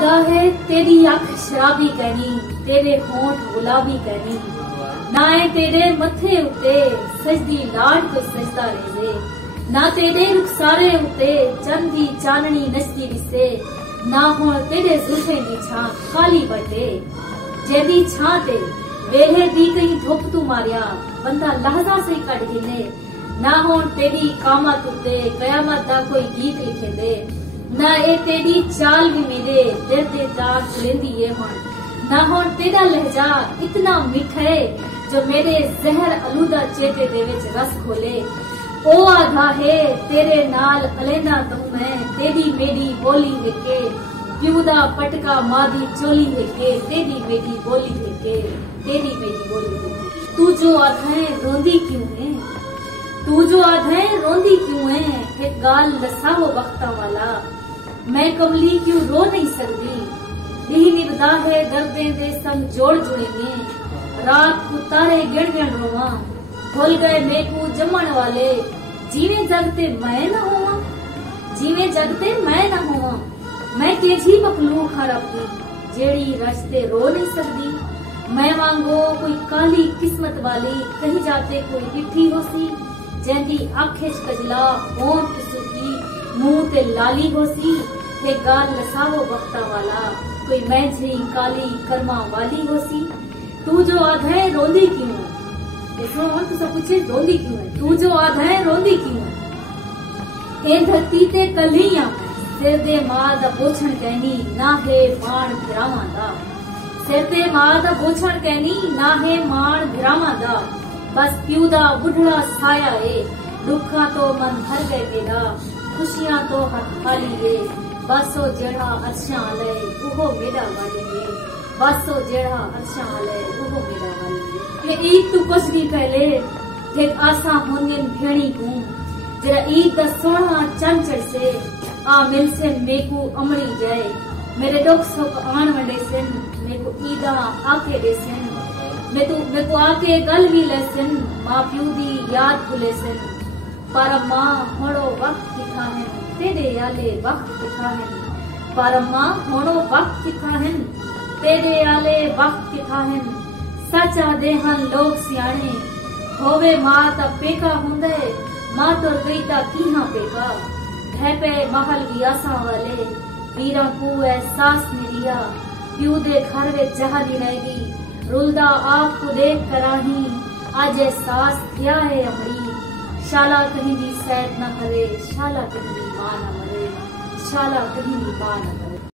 आदा है तेरी अख शराबी कहनी, तेरे होंठ गुलाबी कहनी, ना है तेरे मथे उते सजदी लाड को सजदा रेजे, ना तेरे रुखसारे उते चंदी चाननी नचदी दिसे, ना हुण तेरे जुल्फे दी छां काली बटे, जेदी छां ते वेले दी कई धुप तू मारिया बंदा लहजा सही कट गिने, ना हुण तेरी कामत उते कयामत दा कोई गीत लिखे दे, ना ए तेरी चाल भी मेरे दिल दे दाग लेंदी है हुण, ना हुण तेरा लहजा इतना मीठा है जो मेरे जहर अलूदा चेते दे विच रस खोले। ओ आधा है तेरे नाल अलेंदा तू मैं, तेरी मेरी बोली है के प्यू दा पटका मां दी चोली है के, तेरी मेरी बोली है के तेरी मेरी बोली है के। तू जो आधाए रोंदी क्यों है, तू जो आधाए रोंदी क्यों है, एक गाल लसाओ वक्ता वाला, मैं कमली क्यों रो नहीं सकती, यही निभदा है दर्दें दे संग जोड़ जुड़ेंगे, रात को तारे गिण गिण रोवा, भूल गए मेकू जमण वाले, जीवे जगते मैं न होवा, जीवे जगते मैं न होवा, मैं तेजी पकलू खरबदी जेड़ी रस्ते रो नहीं सकती, मैं मांगो कोई काली किस्मत वाली, कहीं जाते कोई डिठी होसी, जेंदी आंखें कजला होंठ सुकी मुंह ते लाली होसी, ते गाल लसावो वक्ता वाला, कोई मैं झी काली कर्मा वाली होसी। तू जो आधाए रोंदी क्यों है, सुनो तो सब पूछे रोंदी क्यों है, तू जो आधाए रोंदी क्यों है, ए धरती ते कलियां सिर दे मां दा पोछण कहनी, ना है माण भिरावां दा, सिर ते मां दा पोछण कहनी, ना है माण भिरावां दा, बस प्यू दा बुढ़ड़ा साया है, दुखा तो मन भर गए मेरा, खुशियां तो हथ खाली है, बसो जेड़ा अर्शां ले उहो मेरा वाले है, बसो जेड़ा अर्शां ले उहो मेरा वाले है। ये ईद तू कुछ दी पहले थे आसा होंगे भेणी को, जरा ईद दा सोना चंचल से आ मिल से मेकू अमड़ी जाए, मेरे दुख सुख आन वंडे सिन, मेको ईदा आके दे सिन, मेको आके गल भी ले सिन, मां प्यू दी याद भूले सिन, पर मां होड़ो वक्त दिखा है तेरे आले वक्त दिखा है, पर मां होड़ो वक्त दिखा है तेरे आले वक्त दिखा है, सच आदे हन लोग सियाने, होवे मां ता पेका हुंदे, मां तो गई ता कीहां पेका, ढेपे महल वियासा वाले, वीरा को एहसास निरिया, प्यू दे घर वे जहा दिनेगी, रुलदा आप को देख कराही, आज एहसास किया है अमड़ी, शाला कहीं भी सैर न करे, शाला कहीं भी मां न मरे, शाला कहीं भी मां न मरे।